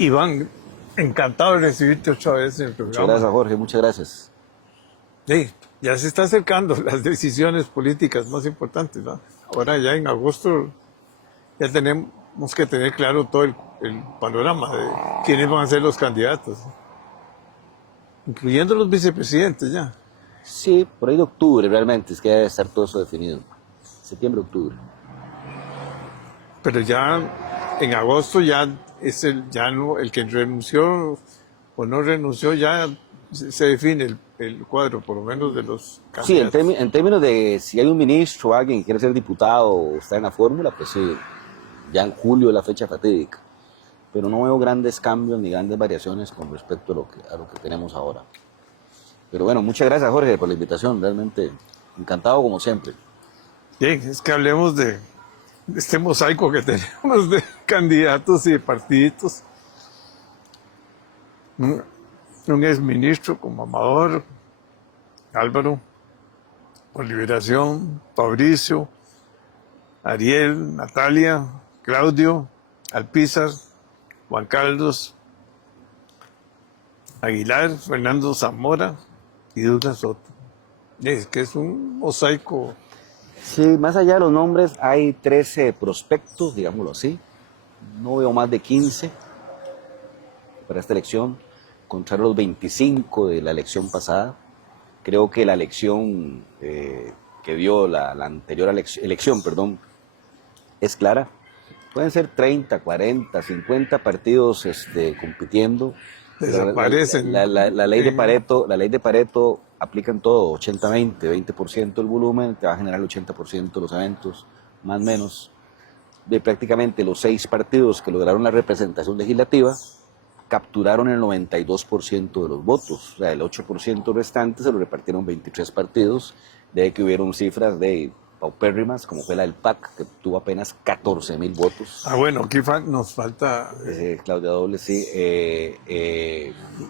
Iván, encantado de recibirte otra vez en el Muchas gracias, programa. Jorge, muchas gracias. Sí, ya se está acercando las decisiones políticas más importantes, ¿no? Ahora ya en agosto ya tenemos que tener claro todo el panorama de quiénes van a ser los candidatos, incluyendo los vicepresidentes ya. Sí, por ahí de octubre realmente, es que debe estar todo eso definido. Septiembre, octubre. Pero ya en agosto ya es ya no, el que renunció o no renunció, ya se define el cuadro, por lo menos de los Sí, candidatos. en términos de si hay un ministro o alguien que quiere ser diputado o está en la fórmula, pues sí, ya en julio es la fecha fatídica. Pero no veo grandes cambios ni grandes variaciones con respecto a lo que tenemos ahora. Pero bueno, muchas gracias, Jorge, por la invitación, realmente encantado como siempre. Bien, es que hablemos de este mosaico que tenemos de candidatos y de partiditos. Un exministro como Amador, Álvaro, por Liberación, Fabricio, Ariel, Natalia, Claudio, Alpizar, Juan Carlos, Aguilar, Fernando Zamora y Douglas Soto. Es que es un mosaico. Sí, más allá de los nombres, hay 13 prospectos, digámoslo así. No veo más de 15 para esta elección, contra los 25 de la elección pasada. Creo que la elección que dio la anterior elección, perdón, es clara. Pueden ser 30, 40, 50 partidos compitiendo, pero Desaparecen la ley de Pareto aplica en todo, 80-20, 20% del volumen te va a generar el 80% de los eventos, más o menos. De prácticamente los 6 partidos que lograron la representación legislativa, capturaron el 92% de los votos, o sea, el 8% restante se lo repartieron 23 partidos, de que hubieron cifras de paupérrimas, como fue la del PAC, que tuvo apenas 14.000 votos. Bueno, aquí nos falta. Claudia Doble, sí.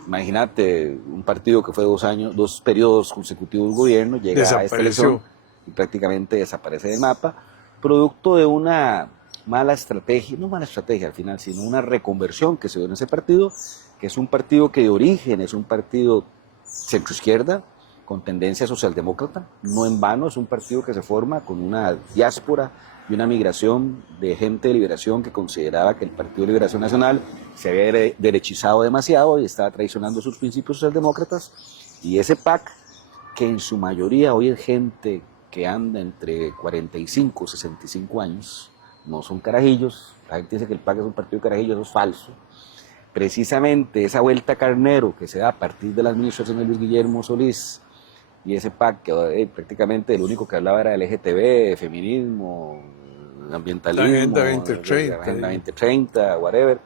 Imagínate, un partido que fue 2 periodos consecutivos de gobierno, llega a esta elección Desapareció. y prácticamente desaparece del mapa, producto de una mala estrategia, no mala estrategia al final, sino una reconversión que se dio en ese partido, que es un partido que de origen es un partido centroizquierda, con tendencia socialdemócrata, no en vano, es un partido que se forma con una diáspora y una migración de gente de liberación que consideraba que el Partido de Liberación Nacional se había derechizado demasiado y estaba traicionando sus principios socialdemócratas, y ese PAC, que en su mayoría hoy es gente que anda entre 45 y 65 años, no son carajillos, la gente dice que el PAC es un partido de carajillos, eso es falso. Precisamente esa vuelta carnero que se da a partir de la administración de Luis Guillermo Solís, y ese PAC que prácticamente el único que hablaba era del LGTB, feminismo, La ambientalismo, Agenda 2030. Agenda 2030, whatever,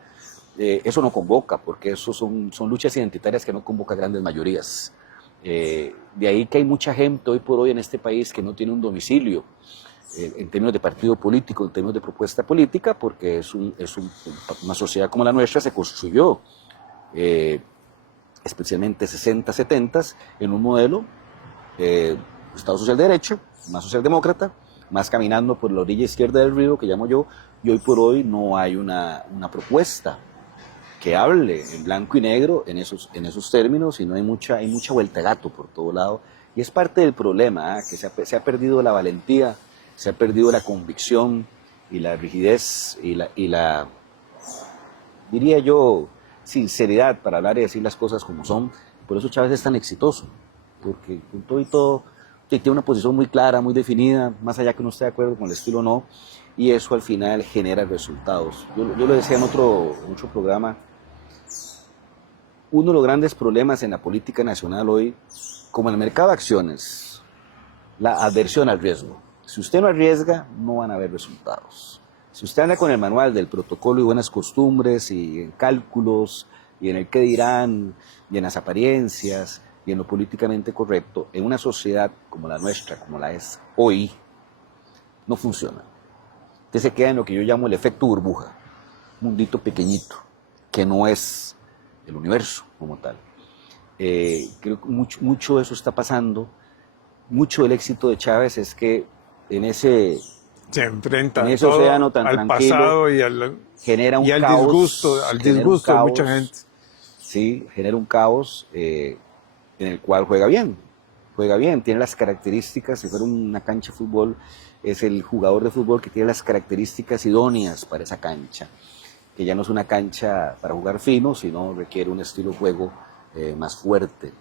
eso no convoca, porque eso son luchas identitarias que no convocan grandes mayorías. De ahí que hay mucha gente hoy por hoy en este país que no tiene un domicilio en términos de partido político, en términos de propuesta política, porque una sociedad como la nuestra se construyó, especialmente 60, 70, en un modelo Estado social de derecho, más socialdemócrata, más caminando por la orilla izquierda del río, que llamo yo, y hoy por hoy no hay una propuesta que hable en blanco y negro en esos términos, y no hay mucha vuelta de gato por todo lado, y es parte del problema, que se ha perdido la valentía, se ha perdido la convicción y la rigidez y la diría yo, sinceridad para hablar y decir las cosas como son. Por eso Chávez es tan exitoso, porque con todo y todo tiene una posición muy clara, muy definida, más allá que uno esté de acuerdo con el estilo o no, y eso al final genera resultados. Yo lo decía en otro programa, uno de los grandes problemas en la política nacional hoy, como en el mercado de acciones, la adversión al riesgo. Si usted no arriesga, no van a haber resultados. Si usted anda con el manual del protocolo y buenas costumbres y en cálculos y en el qué dirán y en las apariencias y en lo políticamente correcto, en una sociedad como la nuestra, como la es hoy, no funciona. Usted se queda en lo que yo llamo el efecto burbuja, un mundito pequeñito, que no es el universo como tal. Creo que mucho de eso está pasando. Mucho del éxito de Chávez es que en ese se enfrentan en ese todo océano tan al tranquilo, pasado genera un y al caos, disgusto, genera un de caos, mucha gente. sí, genera un caos en el cual juega bien, tiene las características, si fuera una cancha de fútbol, es el jugador de fútbol que tiene las características idóneas para esa cancha, que ya no es una cancha para jugar fino, sino requiere un estilo de juego más fuerte.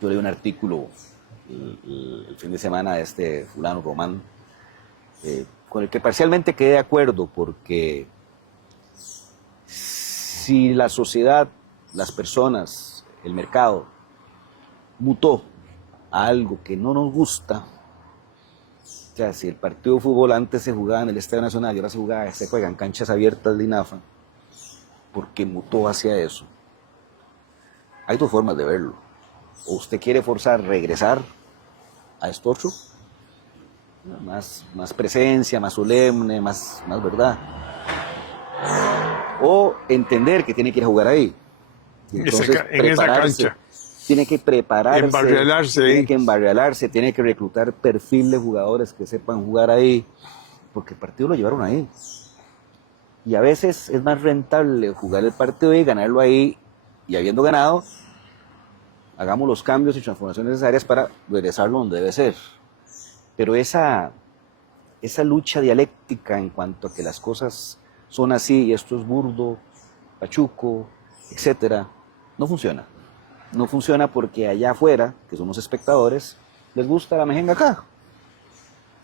Yo leí un artículo el fin de semana de este fulano Román, con el que parcialmente quedé de acuerdo, porque si la sociedad, las personas, el mercado, mutó a algo que no nos gusta, o sea, si el partido de fútbol antes se jugaba en el Estadio Nacional y ahora se juega en canchas abiertas de INAFA, porque mutó hacia eso, hay dos formas de verlo. O usted quiere forzar regresar a esto otro, más presencia, más solemne, más verdad. O entender que tiene que ir a jugar ahí. Entonces, En esa cancha. Tiene que prepararse, Embarrialarse tiene ahí. que embarrialarse, tiene que reclutar perfil de jugadores que sepan jugar ahí, porque el partido lo llevaron ahí. Y a veces es más rentable jugar el partido y ganarlo ahí, y habiendo ganado, hagamos los cambios y transformaciones necesarias para regresarlo donde debe ser. Pero esa lucha dialéctica en cuanto a que las cosas son así y esto es burdo, pachuco, etcétera, no funciona. No funciona porque allá afuera, que somos espectadores, les gusta la mejenga acá.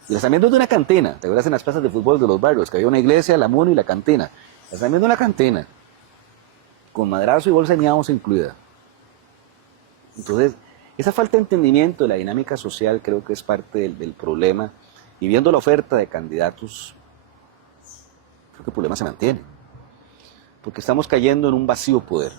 Y la están viendo de una cantina. ¿Te acuerdas en las plazas de fútbol de los barrios? Que había una iglesia, la MUNI y la cantina. La están viendo en la cantina. Con madrazo y bolsa de miados incluida. Entonces, esa falta de entendimiento de la dinámica social creo que es parte del problema. Y viendo la oferta de candidatos, creo que el problema se mantiene. Porque estamos cayendo en un vacío poder.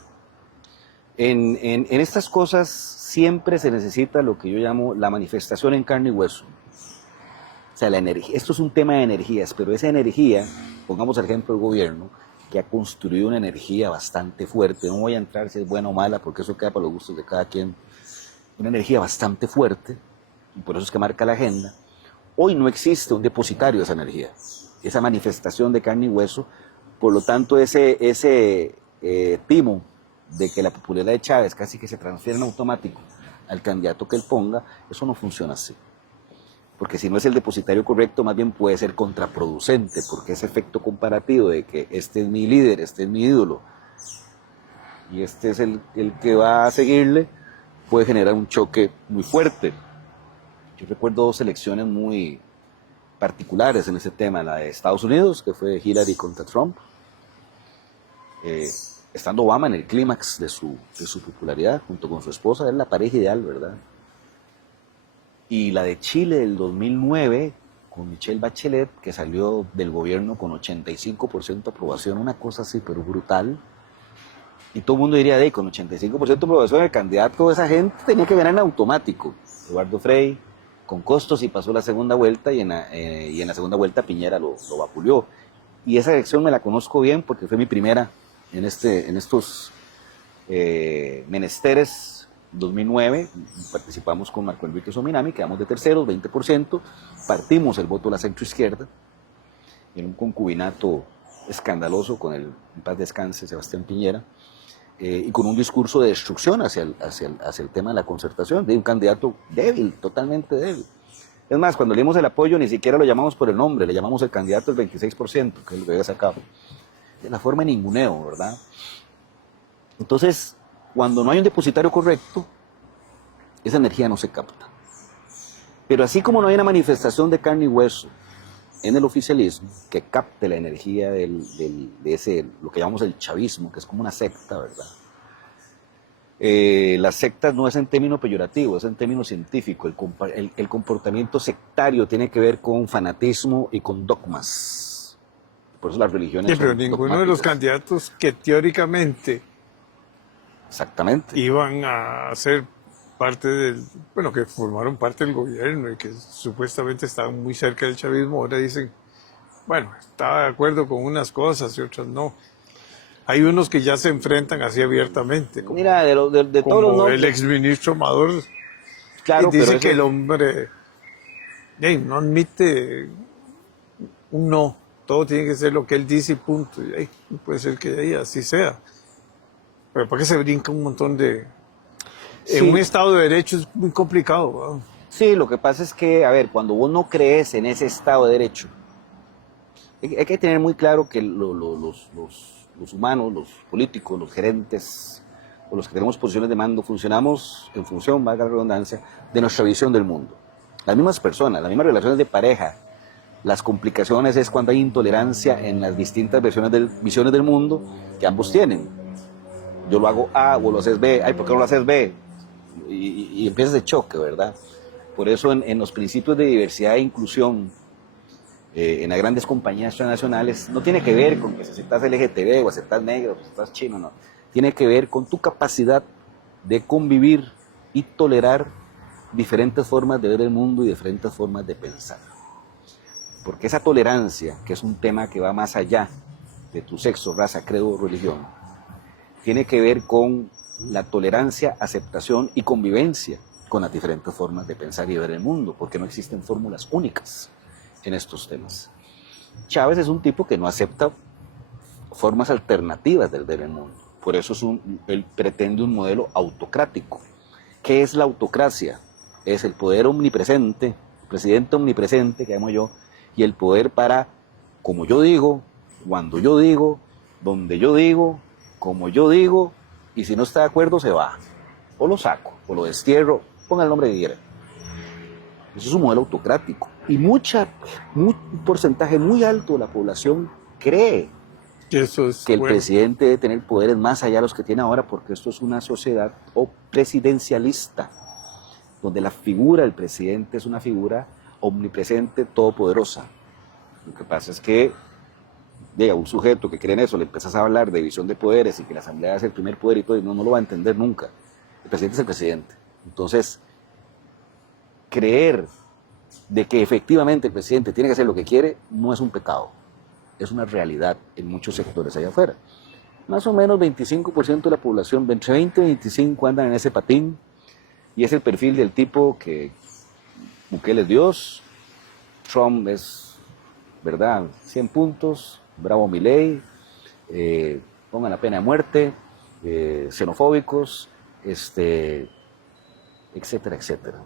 En estas cosas siempre se necesita lo que yo llamo la manifestación en carne y hueso. O sea, la energía. Esto es un tema de energías, pero esa energía, pongamos el ejemplo del gobierno, que ha construido una energía bastante fuerte. No voy a entrar si es buena o mala, porque eso queda para los gustos de cada quien. Una energía bastante fuerte, y por eso es que marca la agenda. Hoy no existe un depositario de esa energía, esa manifestación de carne y hueso. Por lo tanto, ese timo de que la popularidad de Chávez casi que se transfiere en automático al candidato que él ponga, eso no funciona así. Porque si no es el depositario correcto, más bien puede ser contraproducente, porque ese efecto comparativo de que este es mi líder, este es mi ídolo, y este es el que va a seguirle, puede generar un choque muy fuerte. Yo recuerdo dos elecciones muy particulares en ese tema, la de Estados Unidos, que fue Hillary contra Trump, estando Obama en el clímax de su popularidad, junto con su esposa, es la pareja ideal, ¿verdad? Y la de Chile del 2009, con Michelle Bachelet, que salió del gobierno con 85% de aprobación, una cosa así, pero brutal. Y todo el mundo diría, con 85% de aprobación, el candidato de esa gente tenía que ganar en automático. Eduardo Frei, con costos, y pasó la segunda vuelta, y en la segunda vuelta Piñera lo vapuleó. Y esa elección me la conozco bien porque fue mi primera en estos menesteres. 2009, participamos con Marco Enrique Sominami, quedamos de terceros, 20%, partimos el voto de la centroizquierda, en un concubinato escandaloso con el, en paz descanse, Sebastián Piñera, y con un discurso de destrucción hacia el tema de la concertación, de un candidato débil, totalmente débil. Es más, cuando leímos el apoyo ni siquiera lo llamamos por el nombre, le llamamos el candidato del 26%, que es lo que había sacado. De la forma de ninguneo, ¿verdad? Entonces, cuando no hay un depositario correcto, esa energía no se capta. Pero así como no hay una manifestación de carne y hueso en el oficialismo que capte la energía de ese, lo que llamamos el chavismo, que es como una secta, ¿verdad? Las sectas no es en término peyorativo, es en término científico. El comportamiento sectario tiene que ver con fanatismo y con dogmas. Por eso las religiones Sí, pero son ninguno de los candidatos que teóricamente exactamente iban a ser parte que formaron parte del gobierno y que supuestamente estaban muy cerca del chavismo, ahora dicen, bueno, estaba de acuerdo con unas cosas y otras no. Hay unos que ya se enfrentan así abiertamente, como, mira, de todos los nombres, el exministro Amador, claro, dice pero que el hombre no admite un no. Todo tiene que ser lo que él dice y punto. Y ahí, puede ser que ahí así sea. Pero ¿para qué se brinca un montón de... En un Sí, Estado de Derecho es muy complicado, ¿verdad? sí, lo que pasa es que, a ver, cuando vos no crees en ese Estado de Derecho, hay que tener muy claro que los humanos, los políticos, los gerentes o los que tenemos posiciones de mando funcionamos en función, valga la redundancia, de nuestra visión del mundo. Las mismas personas, las mismas relaciones de pareja, las complicaciones es cuando hay intolerancia en las distintas visiones del mundo que ambos tienen. Yo lo hago A, vos lo haces B, ay, ¿por qué no lo haces B? Y empieza ese choque, ¿verdad? Por eso en los principios de diversidad e inclusión, en las grandes compañías transnacionales, no tiene que ver con que si aceptas LGTB o aceptas negro o aceptas chino, no. Tiene que ver con tu capacidad de convivir y tolerar diferentes formas de ver el mundo y diferentes formas de pensar. Porque esa tolerancia, que es un tema que va más allá de tu sexo, raza, credo o religión, tiene que ver con la tolerancia, aceptación y convivencia con las diferentes formas de pensar y ver el mundo, porque no existen fórmulas únicas en estos temas. Chávez es un tipo que no acepta formas alternativas del ver el mundo, por eso él pretende un modelo autocrático. ¿Qué es la autocracia? Es el poder omnipresente, el presidente omnipresente, que llamo yo, y el poder para, como yo digo, cuando yo digo, donde yo digo, como yo digo, y si no está de acuerdo se va, o lo saco, o lo destierro, ponga el nombre que quiera. Eso es un modelo autocrático. Y un porcentaje muy alto de la población cree Eso es que el bueno. presidente debe tener poderes más allá de los que tiene ahora, porque esto es una sociedad presidencialista, donde la figura del presidente es una figura omnipresente, todopoderosa. Lo que pasa es que llega un sujeto que cree en eso, le empiezas a hablar de división de poderes y que la asamblea es el primer poder y todo, y no lo va a entender nunca. El presidente es el presidente. Entonces, creer de que efectivamente el presidente tiene que hacer lo que quiere no es un pecado, es una realidad en muchos sectores allá afuera. Más o menos 25% de la población, entre 20 y 25 andan en ese patín, y es el perfil del tipo que Bukele es Dios, Trump es, ¿verdad?, 100 puntos, bravo Milei, pongan la pena de muerte, xenofóbicos, etcétera, etcétera.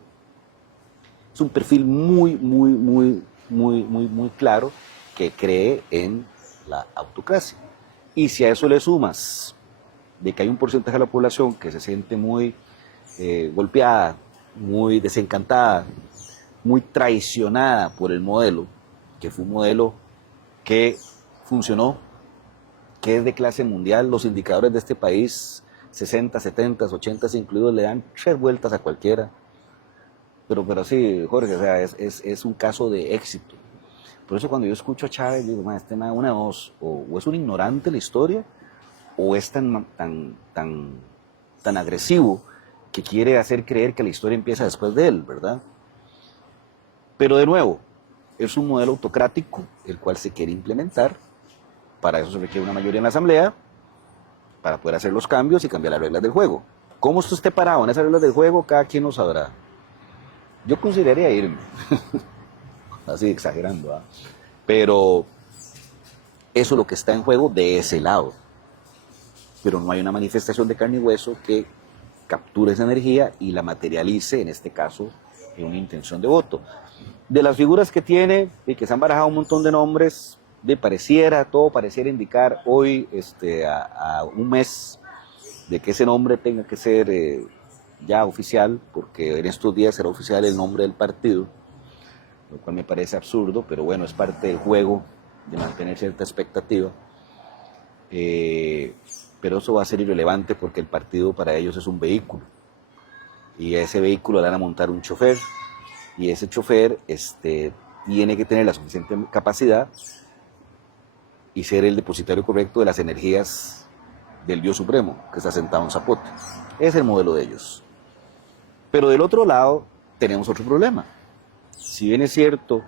Es un perfil muy claro que cree en la autocracia. Y si a eso le sumas de que hay un porcentaje de la población que se siente muy golpeada, muy desencantada, muy traicionada por el modelo, que fue un modelo que funcionó, que es de clase mundial, los indicadores de este país, 60, 70, 80 incluidos, le dan 3 vueltas a cualquiera. Pero sí, Jorge, o sea, es un caso de éxito. Por eso cuando yo escucho a Chávez, digo, este man, una de dos, o es un ignorante de la historia, o es tan agresivo que quiere hacer creer que la historia empieza después de él, ¿verdad? Pero de nuevo, es un modelo autocrático el cual se quiere implementar. Para eso se requiere una mayoría en la asamblea, para poder hacer los cambios y cambiar las reglas del juego. ¿Cómo esto esté parado en esas reglas del juego? Cada quien lo sabrá. Yo consideraría irme, así exagerando, ¿eh? Pero eso es lo que está en juego de ese lado. Pero no hay una manifestación de carne y hueso que capture esa energía y la materialice, en este caso, en una intención de voto. De las figuras que tiene y que se han barajado un montón de nombres, todo pareciera indicar hoy, a un mes de que ese nombre tenga que ser ya oficial, porque en estos días será oficial el nombre del partido, lo cual me parece absurdo, pero bueno, es parte del juego de mantener cierta expectativa. Pero eso va a ser irrelevante porque el partido para ellos es un vehículo, y a ese vehículo le van a montar un chofer, y ese chofer tiene que tener la suficiente capacidad y ser el depositario correcto de las energías del Dios Supremo, que está sentado en Zapote. Es el modelo de ellos. Pero del otro lado tenemos otro problema. Si bien es cierto,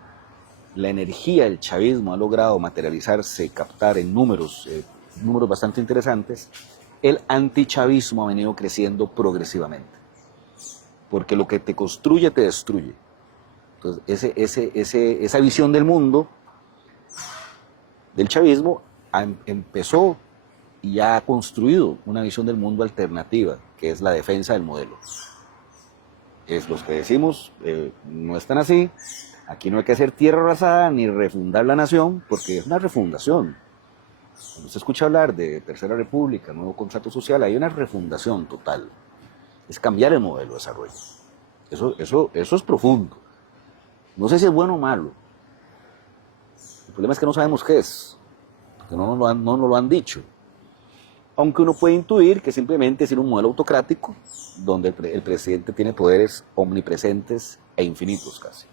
la energía del chavismo ha logrado materializarse, captar en números bastante interesantes, el antichavismo ha venido creciendo progresivamente. Porque lo que te construye, te destruye. Entonces, esa visión del mundo del chavismo empezó y ha construido una visión del mundo alternativa, que es la defensa del modelo. Es los que decimos, no están así, aquí no hay que hacer tierra arrasada ni refundar la nación, porque es una refundación. Cuando se escucha hablar de Tercera República, nuevo contrato social, hay una refundación total. Es cambiar el modelo de desarrollo. Eso es profundo. No sé si es bueno o malo. El problema es que no sabemos qué es, que no nos lo han dicho. Aunque uno puede intuir que simplemente es un modelo autocrático, donde el presidente tiene poderes omnipresentes e infinitos casi.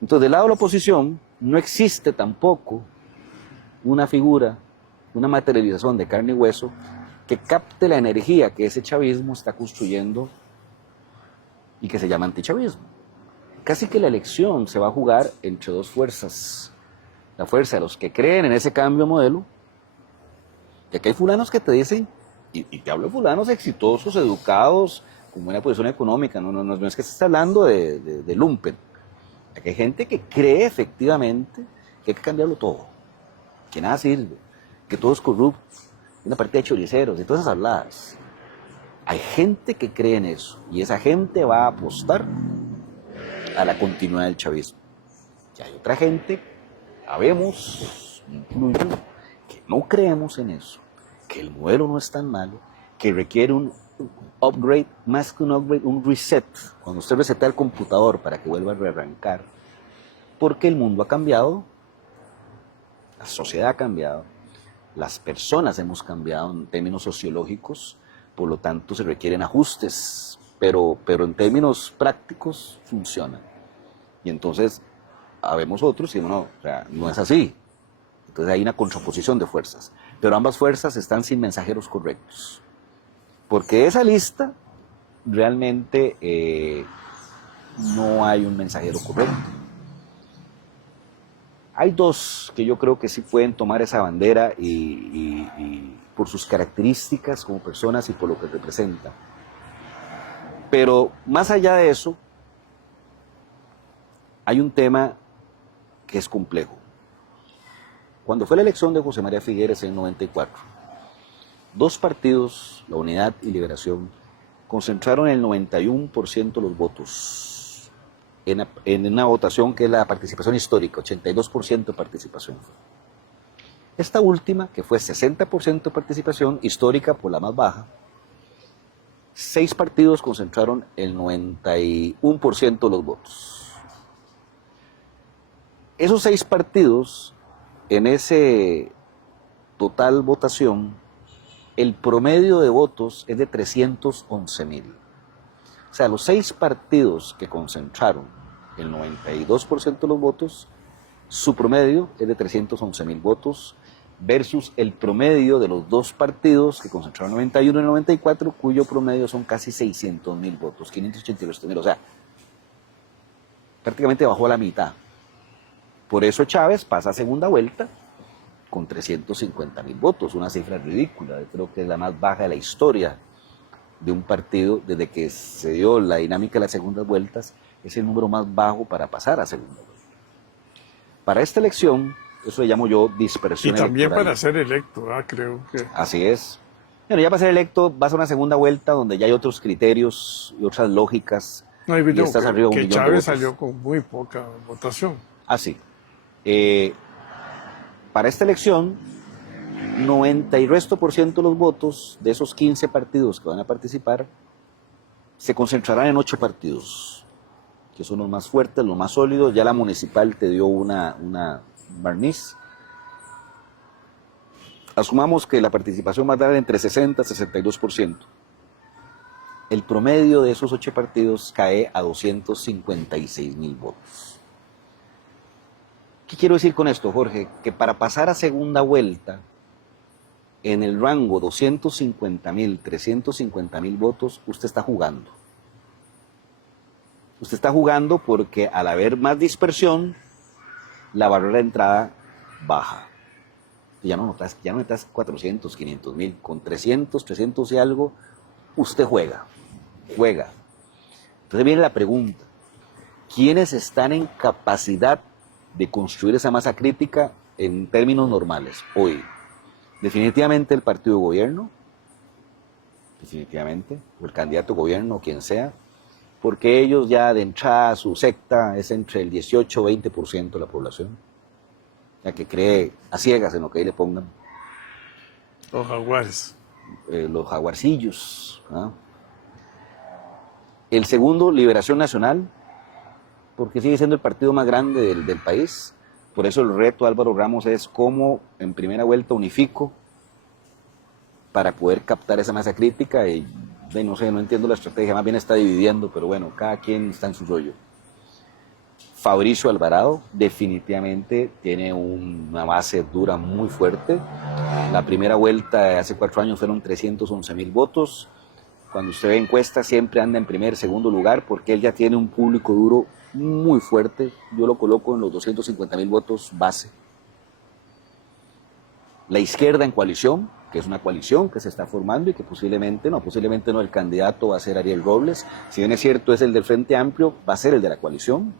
Entonces, del lado de la oposición, no existe tampoco una figura, una materialización de carne y hueso que capte la energía que ese chavismo está construyendo y que se llama antichavismo. Casi que la elección se va a jugar entre dos fuerzas. La fuerza de los que creen en ese cambio de modelo, y aquí hay fulanos que te dicen, y te hablo de fulanos exitosos, educados, con buena posición económica, no es que se está hablando de lumpen. Aquí hay gente que cree efectivamente que hay que cambiarlo todo, que nada sirve, que todo es corrupto, una partida de choriceros, y todas esas habladas. Hay gente que cree en eso, y esa gente va a apostar a la continuidad del chavismo. Y hay otra gente, sabemos, incluyo, que no creemos en eso, que el modelo no es tan malo, que requiere un upgrade, más que un upgrade, un reset, cuando usted reseta el computador para que vuelva a rearrancar, porque el mundo ha cambiado, la sociedad ha cambiado, las personas hemos cambiado en términos sociológicos, por lo tanto se requieren ajustes, pero en términos prácticos funcionan. Y entonces, habemos otros y no, o sea, no es así. Entonces hay una contraposición de fuerzas, pero ambas fuerzas están sin mensajeros correctos. Porque esa lista realmente no hay un mensajero correcto. Hay dos que yo creo que sí pueden tomar esa bandera y por sus características como personas y por lo que representan. Pero más allá de eso, hay un tema que es complejo. Cuando fue la elección de José María Figueres en el 94, dos partidos, la Unidad y Liberación, concentraron el 91% de los votos en una votación que es la participación histórica, 82% de participación. Esta última, que fue 60% de participación histórica por la más baja, 6 partidos concentraron el 91% de los votos. Esos 6 partidos, en ese total votación, el promedio de votos es de 311,000. O sea, los 6 partidos que concentraron el 92% de los votos, su promedio es de 311,000 votos, versus el promedio de los 2 partidos que concentraron 91 y 94, cuyo promedio son casi 600,000 votos, 582,000. O sea, prácticamente bajó a la mitad. Por eso Chávez pasa a segunda vuelta con 350,000 votos, una cifra ridícula. Creo que es la más baja de la historia de un partido desde que se dio la dinámica de las segundas vueltas. Es el número más bajo para pasar a segunda vuelta. Para esta elección, eso le llamo yo dispersión electoral. Y también electoral. para ser electo, creo que... Así es. Bueno, ya para ser electo vas a una segunda vuelta donde ya hay otros criterios y otras lógicas. No, y estás arriba de 1 millón de Chávez votos. salió con muy poca votación. Así. Para esta elección, 90 y resto por ciento de los votos de esos 15 partidos que van a participar se concentrarán en 8 partidos, que son los más fuertes, los más sólidos. Ya la municipal te dio una barniz. Asumamos que la participación va a dar entre 60 y 62%. El promedio de esos 8 partidos cae a 256,000 votos. ¿Qué quiero decir con esto, Jorge? Que para pasar a segunda vuelta, en el rango 250,000, 350,000 votos, usted está jugando. Usted está jugando porque al haber más dispersión, la barrera de entrada baja. Ya no necesitas 400, 500,000. Con 300 y algo, usted juega. Entonces viene la pregunta: ¿quiénes están en capacidad de construir esa masa crítica en términos normales. Hoy, definitivamente el partido de gobierno, definitivamente, o el candidato de gobierno, quien sea, porque ellos ya de entrada, su secta es entre el 18 o 20% de la población, ya que cree a ciegas en lo que ahí le pongan. Los jaguares. Los jaguarcillos. ¿Ah? El segundo, Liberación Nacional, porque sigue siendo el partido más grande del país. Por eso el reto de Álvaro Ramos es cómo en primera vuelta unifico para poder captar esa masa crítica y no sé, no entiendo la estrategia, más bien está dividiendo, pero bueno, cada quien está en su rollo. Fabricio Alvarado definitivamente tiene una base dura muy fuerte. La primera vuelta de hace 4 años fueron 311,000 votos. Cuando usted ve encuestas siempre anda en primer, segundo lugar porque él ya tiene un público duro muy fuerte. Yo lo coloco en los 250,000 votos base. La izquierda en coalición, que es una coalición que se está formando y que posiblemente no, el candidato va a ser Ariel Robles. Si bien es cierto es el del Frente Amplio, va a ser el de la coalición.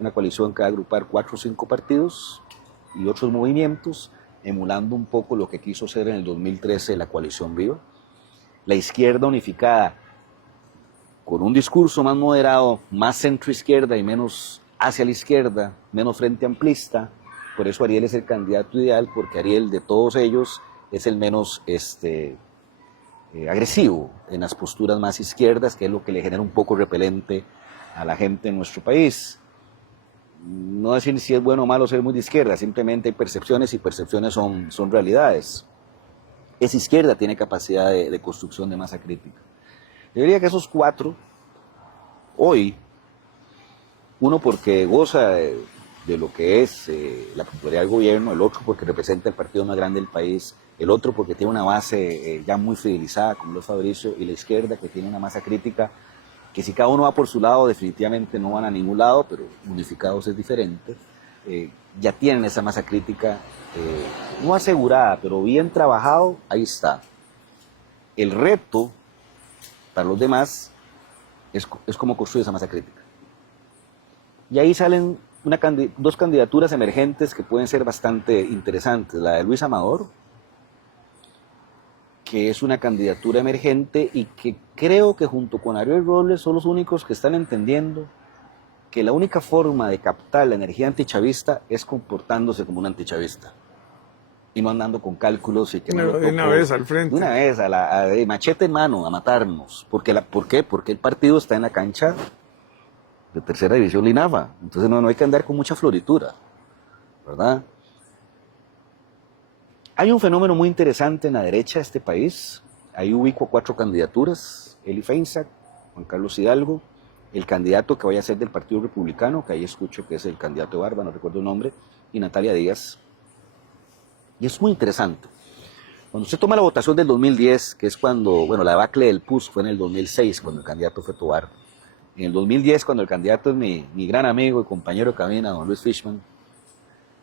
Una coalición que va a agrupar 4 o 5 partidos y otros movimientos, emulando un poco lo que quiso ser en el 2013 la coalición Viva. La izquierda unificada, con un discurso más moderado, más centro-izquierda y menos hacia la izquierda, menos frente amplista. Por eso Ariel es el candidato ideal, porque Ariel de todos ellos es el menos agresivo en las posturas más izquierdas, que es lo que le genera un poco repelente a la gente en nuestro país. No decir si es bueno o malo ser muy de izquierda, simplemente hay percepciones y percepciones son realidades. Esa izquierda tiene capacidad de construcción de masa crítica. Yo diría que esos 4, hoy, uno porque goza de lo que es la popularidad del gobierno, el otro porque representa el partido más grande del país, el otro porque tiene una base ya muy fidelizada, como lo es Fabricio, y la izquierda que tiene una masa crítica que si cada uno va por su lado definitivamente no van a ningún lado, pero unificados es diferente, ya tienen esa masa crítica no asegurada, pero bien trabajado, ahí está. El reto para los demás es cómo construir esa masa crítica. Y ahí salen 2 candidaturas emergentes que pueden ser bastante interesantes. La de Luis Amador, que es una candidatura emergente y que creo que junto con Ariel Robles son los únicos que están entendiendo que la única forma de captar la energía antichavista es comportándose como un antichavista y no andando con cálculos y que no de una vez al frente. De una vez, de machete en mano, a matarnos. ¿Por qué? Porque el partido está en la cancha de tercera división Linafa. Entonces no hay que andar con mucha floritura, ¿verdad? Hay un fenómeno muy interesante en la derecha de este país. Ahí ubico 4 candidaturas: Eli Feinsack, Juan Carlos Hidalgo, el candidato que vaya a ser del Partido Republicano, que ahí escucho que es el candidato de Barba, no recuerdo el nombre, y Natalia Díaz. Y es muy interesante. Cuando usted toma la votación del 2010, que es cuando, la debacle del PUS fue en el 2006, cuando el candidato fue Tobar. En el 2010, cuando el candidato es mi gran amigo y compañero de cabina, don Luis Fishman,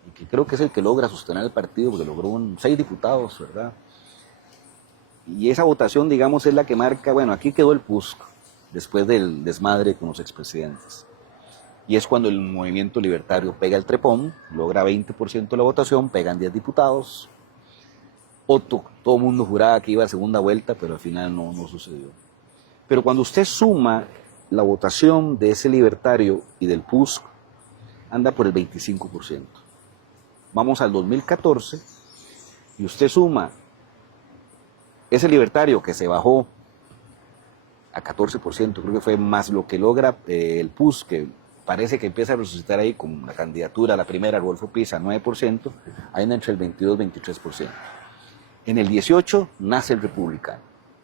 y que creo que es el que logra sostener el partido, porque logró 6 diputados, ¿verdad? Y esa votación, digamos, es la que marca, aquí quedó el PUS, después del desmadre con los expresidentes. Y es cuando el movimiento libertario pega el trepón, logra 20% de la votación, pegan 10 diputados. Todo el mundo juraba que iba a segunda vuelta, pero al final no sucedió. Pero cuando usted suma la votación de ese libertario y del PUS, anda por el 25%. Vamos al 2014 y usted suma ese libertario que se bajó a 14%, creo que fue más lo que logra el PUS, que parece que empieza a resucitar ahí con la candidatura, la primera, Rodolfo Pisa, 9%, ahí anda entre el 22 y 23%. En el 18 nace el republicano.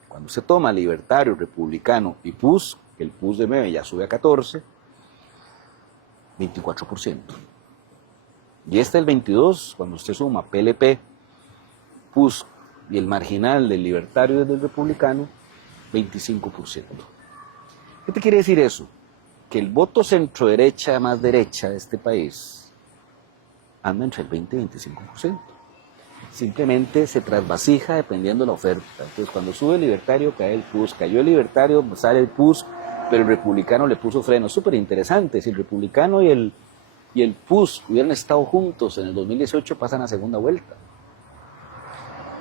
Cuando se toma libertario, republicano y PUS, el PUS de 9 ya sube a 14, 24%. Y el 22, cuando usted suma PLP, PUS y el marginal del libertario y del republicano, 25%. ¿Qué te quiere decir eso? Que el voto centro-derecha más derecha de este país anda entre el 20 y 25%. Simplemente se trasvasija dependiendo de la oferta. Entonces, cuando sube el libertario, cae el PUS. Cayó el libertario, sale el PUS, pero el republicano le puso freno. Súper interesante. Si el republicano y el y el PUSC hubieran estado juntos en el 2018, pasan a segunda vuelta.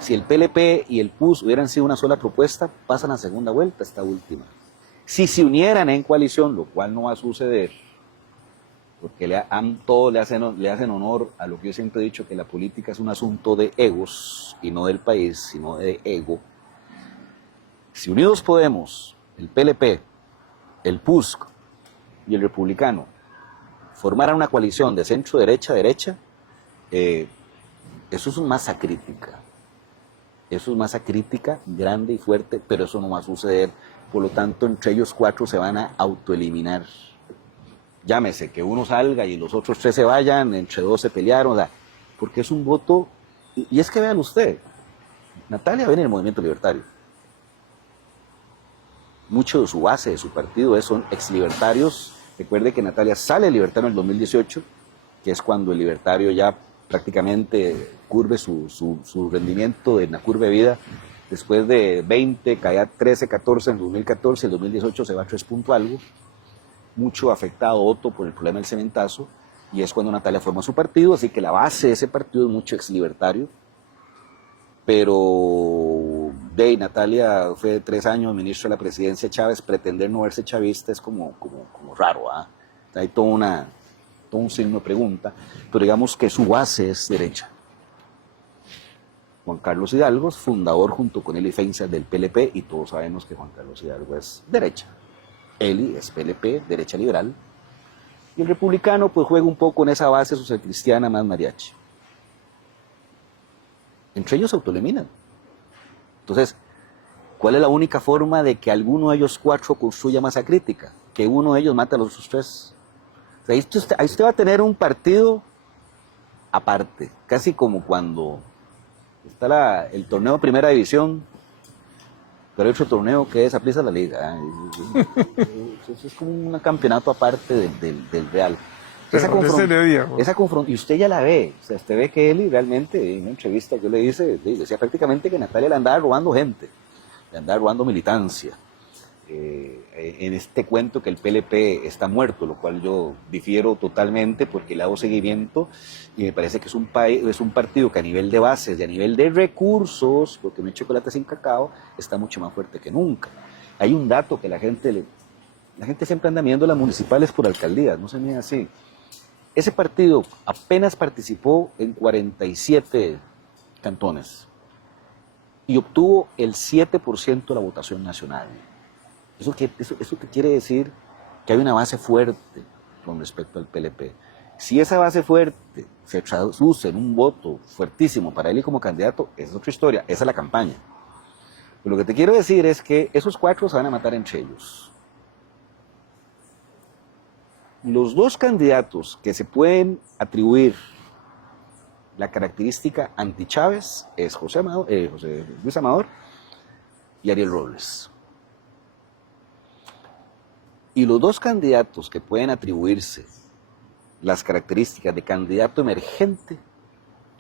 Si el PLP y el PUSC hubieran sido una sola propuesta, pasan a segunda vuelta esta última. Si se unieran en coalición, lo cual no va a suceder, porque todos le hacen honor a lo que yo siempre he dicho, que la política es un asunto de egos, y no del país, sino de ego. Si Unidos Podemos, el PLP, el PUSC y el Republicano formaran una coalición de centro-derecha, eso es una masa crítica. Eso es masa crítica, grande y fuerte, pero eso no va a suceder. Por lo tanto, entre ellos 4 se van a autoeliminar. Llámese que uno salga y los otros 3 se vayan, entre 2 se pelearon, o sea, porque es un voto. Y es que vean usted, Natalia viene del movimiento libertario. Mucho de su base, de su partido, son exlibertarios. Recuerde que Natalia sale libertario en el 2018, que es cuando el libertario ya prácticamente curve su rendimiento en la curva de vida. Después de 20, caía 13, 14 en 2014, el 2018 se va a 3 punto algo. Mucho afectado Otto por el problema del cementazo, y es cuando Natalia forma su partido, así que la base de ese partido es mucho exlibertario. Pero Natalia fue 3 años ministra de la presidencia de Chávez, pretender no verse chavista es como raro, ¿ah? Hay todo un signo de pregunta, pero digamos que su base es derecha. Juan Carlos Hidalgo es fundador junto con Eli Feinsack del PLP, y todos sabemos que Juan Carlos Hidalgo es derecha. Eli es PLP, derecha liberal, y el republicano pues juega un poco en esa base socialcristiana más mariachi. Entre ellos se autoeliminan. Entonces, ¿cuál es la única forma de que alguno de ellos 4 construya masa crítica? Que uno de ellos mate a los otros 3. O sea, ahí usted va a tener un partido aparte, casi como cuando está el torneo de primera división, pero hay otro torneo que es Apriza la Liga. Es como un campeonato aparte del Real. Esa confrontación, y usted ya la ve, o sea, usted ve que Eli realmente, en una entrevista yo le decía prácticamente que Natalia le andaba robando gente, le andaba robando militancia. En este cuento que el PLP está muerto, lo cual yo difiero totalmente, porque le hago seguimiento y me parece que es un partido que a nivel de bases y a nivel de recursos, porque no hay chocolate sin cacao, está mucho más fuerte que nunca. Hay un dato que la gente siempre anda midiendo las municipales por alcaldías, no se mide así. Ese partido apenas participó en 47 cantones y obtuvo el 7% de la votación nacional. Eso que quiere decir que hay una base fuerte con respecto al PLP. Si esa base fuerte se traduce en un voto fuertísimo para él como candidato, esa es otra historia, esa es la campaña. Pero lo que te quiero decir es que esos 4 se van a matar entre ellos. Los 2 candidatos que se pueden atribuir la característica anti-Chávez es José Luis Amador y Ariel Robles. Y los 2 candidatos que pueden atribuirse las características de candidato emergente,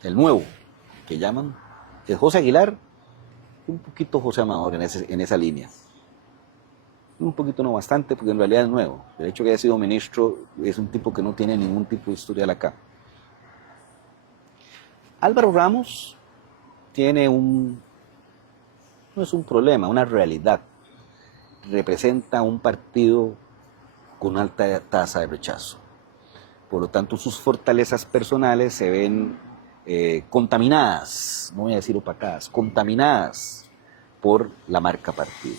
el nuevo, que llaman, es José Aguilar, y un poquito José Amador en esa línea. Un poquito, no bastante, porque en realidad es nuevo. El hecho de que haya sido ministro es un tipo que no tiene ningún tipo de historial acá. Álvaro Ramos tiene no es un problema, una realidad. Representa un partido con alta tasa de rechazo. Por lo tanto, sus fortalezas personales se ven contaminadas, no voy a decir opacadas, contaminadas por la marca partido.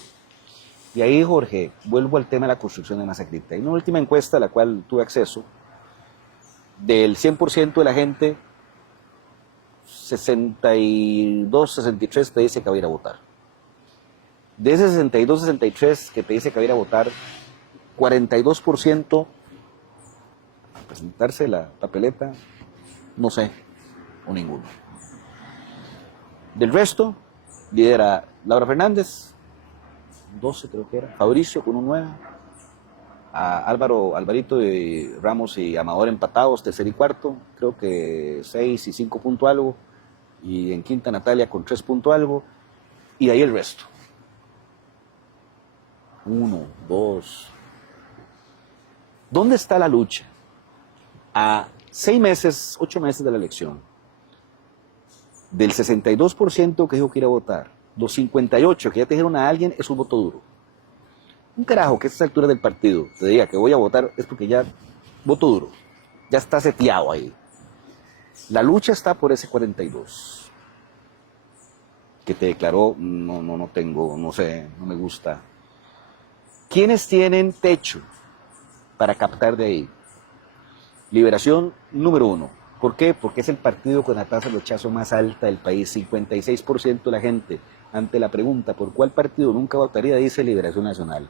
Y ahí, Jorge, vuelvo al tema de la construcción de masa crítica. Hay una última encuesta a la cual tuve acceso, del 100% de la gente, 62, 63 te dice que va a ir a votar. De ese 62, 63 que te dice que va a ir a votar, 42% a presentarse la papeleta, no sé, o ninguno. Del resto, lidera Laura Fernández, 12 creo que era, Fabricio con un 9, a Alvarito y Ramos y Amador empatados, tercer y cuarto, creo que 6 y 5 punto algo, y en quinta Natalia con 3 punto algo, y de ahí el resto. 1, 2. ¿Dónde está la lucha? A 6 meses, 8 meses de la elección, del 62% que dijo que iba a votar, los 58 que ya te dijeron a alguien, es un voto duro. Un carajo que a esta altura del partido te diga que voy a votar es porque ya voto duro, ya está seteado ahí. La lucha está por ese 42 que te declaró, no tengo, no sé, no me gusta. ¿Quiénes tienen techo para captar de ahí? Liberación número 1. ¿Por qué? Porque es el partido con la tasa de rechazo más alta del país. 56% de la gente, ante la pregunta ¿por cuál partido nunca votaría?, dice Liberación Nacional.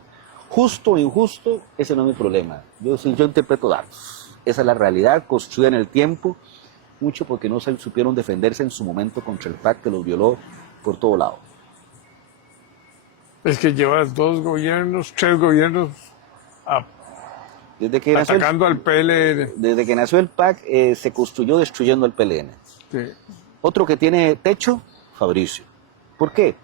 Justo o injusto, ese no es mi problema. Yo interpreto datos. Esa es la realidad construida en el tiempo, mucho porque no supieron defenderse en su momento contra el PAC que los violó por todo lado. Es que llevas 2 gobiernos, 3 gobiernos Desde que atacando al PLN. Desde que nació el PAC se construyó destruyendo al PLN. Sí. Otro que tiene techo, Fabricio. ¿Por qué?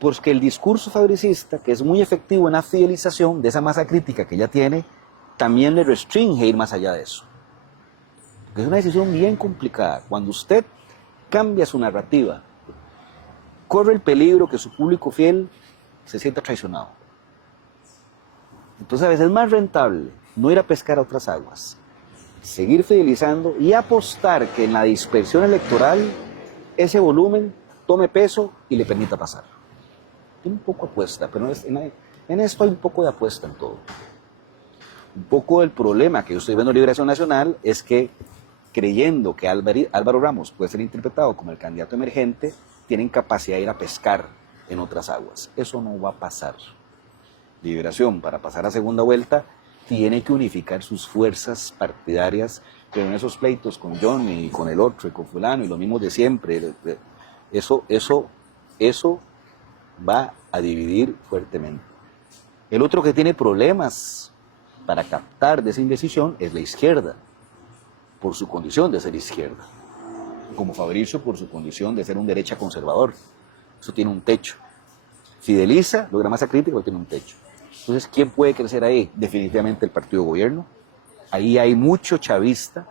Porque el discurso fabricista, que es muy efectivo en la fidelización de esa masa crítica que ya tiene, también le restringe ir más allá de eso. Porque es una decisión bien complicada. Cuando usted cambia su narrativa, corre el peligro que su público fiel se sienta traicionado. Entonces a veces es más rentable no ir a pescar a otras aguas, seguir fidelizando y apostar que en la dispersión electoral ese volumen tome peso y le permita pasar. Tiene un poco apuesta, pero en esto hay un poco de apuesta en todo. Un poco el problema que yo estoy viendo en Liberación Nacional es que, creyendo que Álvaro Ramos puede ser interpretado como el candidato emergente, tienen capacidad de ir a pescar en otras aguas. Eso no va a pasar. Liberación, para pasar a segunda vuelta, tiene que unificar sus fuerzas partidarias, pero en esos pleitos con Johnny y con el otro y con fulano y lo mismo de siempre, eso va a dividir fuertemente. El otro que tiene problemas para captar de esa indecisión es la izquierda, por su condición de ser izquierda, como Fabricio por su condición de ser un derecha conservador. Eso tiene un techo. Fideliza, logra masa crítica, pero tiene un techo. Entonces, ¿quién puede crecer ahí? Definitivamente el partido de gobierno. Ahí hay mucho chavista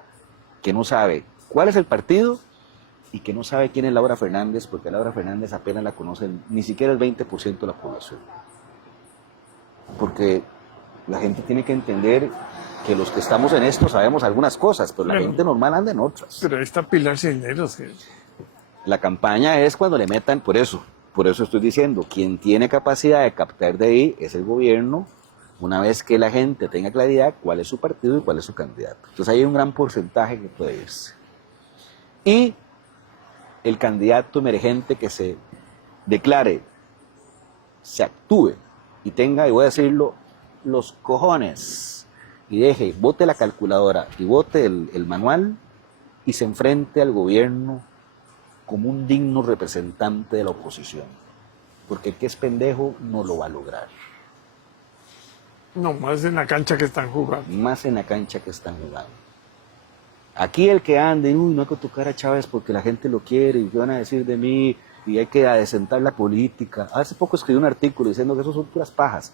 que no sabe cuál es el partido y que no sabe quién es Laura Fernández, porque Laura Fernández apenas la conoce ni siquiera el 20% de la población. Porque la gente tiene que entender que los que estamos en esto sabemos algunas cosas, pero la gente normal anda en otras. Pero ahí está Pilar Cisneros. La campaña es cuando le metan, por eso estoy diciendo, quien tiene capacidad de captar de ahí es el gobierno, una vez que la gente tenga claridad cuál es su partido y cuál es su candidato. Entonces hay un gran porcentaje que puede irse. Y el candidato emergente que se declare, se actúe y tenga, y voy a decirlo, los cojones, y deje, vote la calculadora y vote el manual y se enfrente al gobierno como un digno representante de la oposición, porque el que es pendejo no lo va a lograr. No, más en la cancha que están jugando. Más en la cancha que están jugando. Aquí el que ande, no hay que tocar a Chávez porque la gente lo quiere y qué van a decir de mí y hay que adecentar la política. Hace poco escribí un artículo diciendo que eso son puras pajas.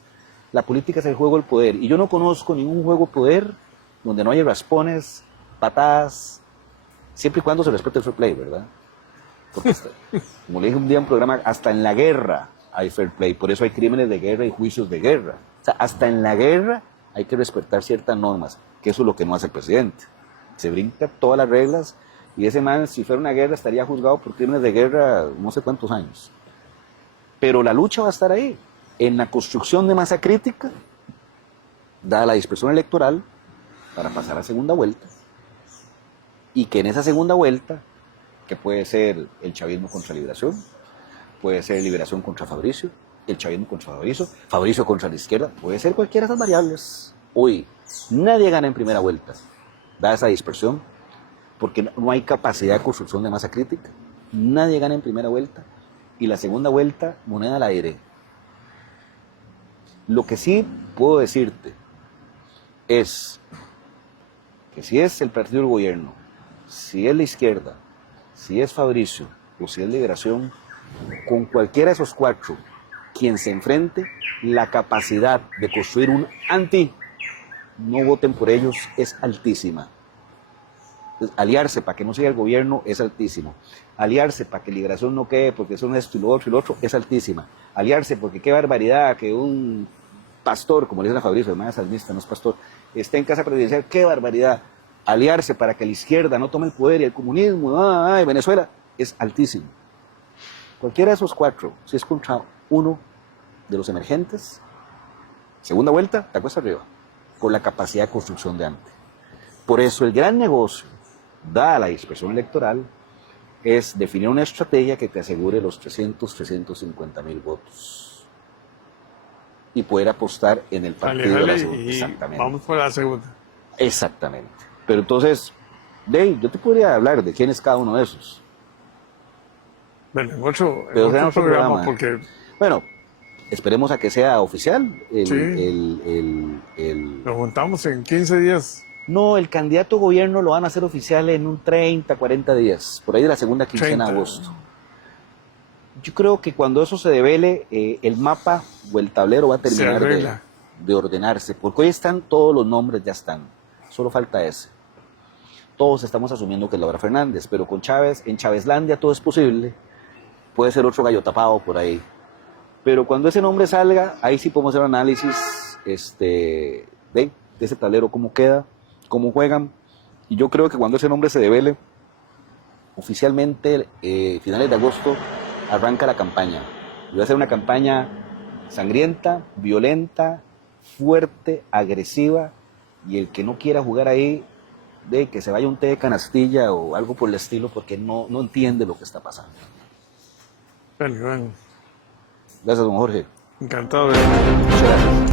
La política es el juego del poder y yo no conozco ningún juego de poder donde no haya raspones, patadas, siempre y cuando se respete el fair play, ¿verdad? Porque como le dije un día en un programa, hasta en la guerra hay fair play, por eso hay crímenes de guerra y juicios de guerra. O sea, hasta en la guerra hay que respetar ciertas normas, que eso es lo que no hace el presidente. Se brinca todas las reglas y ese man, si fuera una guerra, estaría juzgado por crímenes de guerra no sé cuántos años. Pero la lucha va a estar ahí, en la construcción de masa crítica, dada la dispersión electoral, para pasar a segunda vuelta, y que en esa segunda vuelta, que puede ser el chavismo contra Liberación, puede ser Liberación contra Fabricio, el chavismo contra Fabricio, Fabricio contra la izquierda, puede ser cualquiera de esas variables. Hoy nadie gana en primera vuelta, dada esa dispersión, porque no hay capacidad de construcción de masa crítica, nadie gana en primera vuelta, y la segunda vuelta, moneda al aire. Lo que sí puedo decirte es que si es el partido del gobierno, si es la izquierda, si es Fabricio o si es Liberación, con cualquiera de esos cuatro, quien se enfrente, la capacidad de construir un anti, no voten por ellos, es altísima. Entonces, aliarse para que no siga el gobierno es altísimo. Aliarse para que Liberación no quede porque son esto y lo otro es altísima. Aliarse porque qué barbaridad que un pastor, como le dicen a Fabricio, hermana salmista, no es pastor, esté en casa presidencial, qué barbaridad. Aliarse para que la izquierda no tome el poder y el comunismo, Venezuela, es altísimo. Cualquiera de esos cuatro, si es contra uno de los emergentes, segunda vuelta, te acuestas arriba, con la capacidad de construcción de antes. Por eso el gran negocio, dada la dispersión electoral, es definir una estrategia que te asegure los 350,000 votos y poder apostar en el partido de la segunda. Exactamente. Vamos por la segunda. Exactamente. Pero entonces, Dave, yo te podría hablar de quién es cada uno de esos. Bueno, en otro programa, porque... Bueno, esperemos a que sea oficial. Nos juntamos en 15 días. No, el candidato a gobierno lo van a hacer oficial en un 30, 40 días, por ahí de la segunda quincena de agosto. Yo creo que cuando eso se devele, el mapa o el tablero va a terminar de ordenarse, porque hoy están todos los nombres, ya están, solo falta ese. Todos estamos asumiendo que es Laura Fernández, pero con Chávez, en Chávezlandia todo es posible, puede ser otro gallo tapado por ahí. Pero cuando ese nombre salga, ahí sí podemos hacer un análisis de ese tablero, cómo queda, cómo juegan, y yo creo que cuando ese nombre se devele, oficialmente, finales de agosto, arranca la campaña. Y va a ser una campaña sangrienta, violenta, fuerte, agresiva, y el que no quiera jugar ahí, que se vaya un té de canastilla o algo por el estilo, porque no entiende lo que está pasando. Bueno. Gracias, don Jorge. Encantado de... Muchas gracias.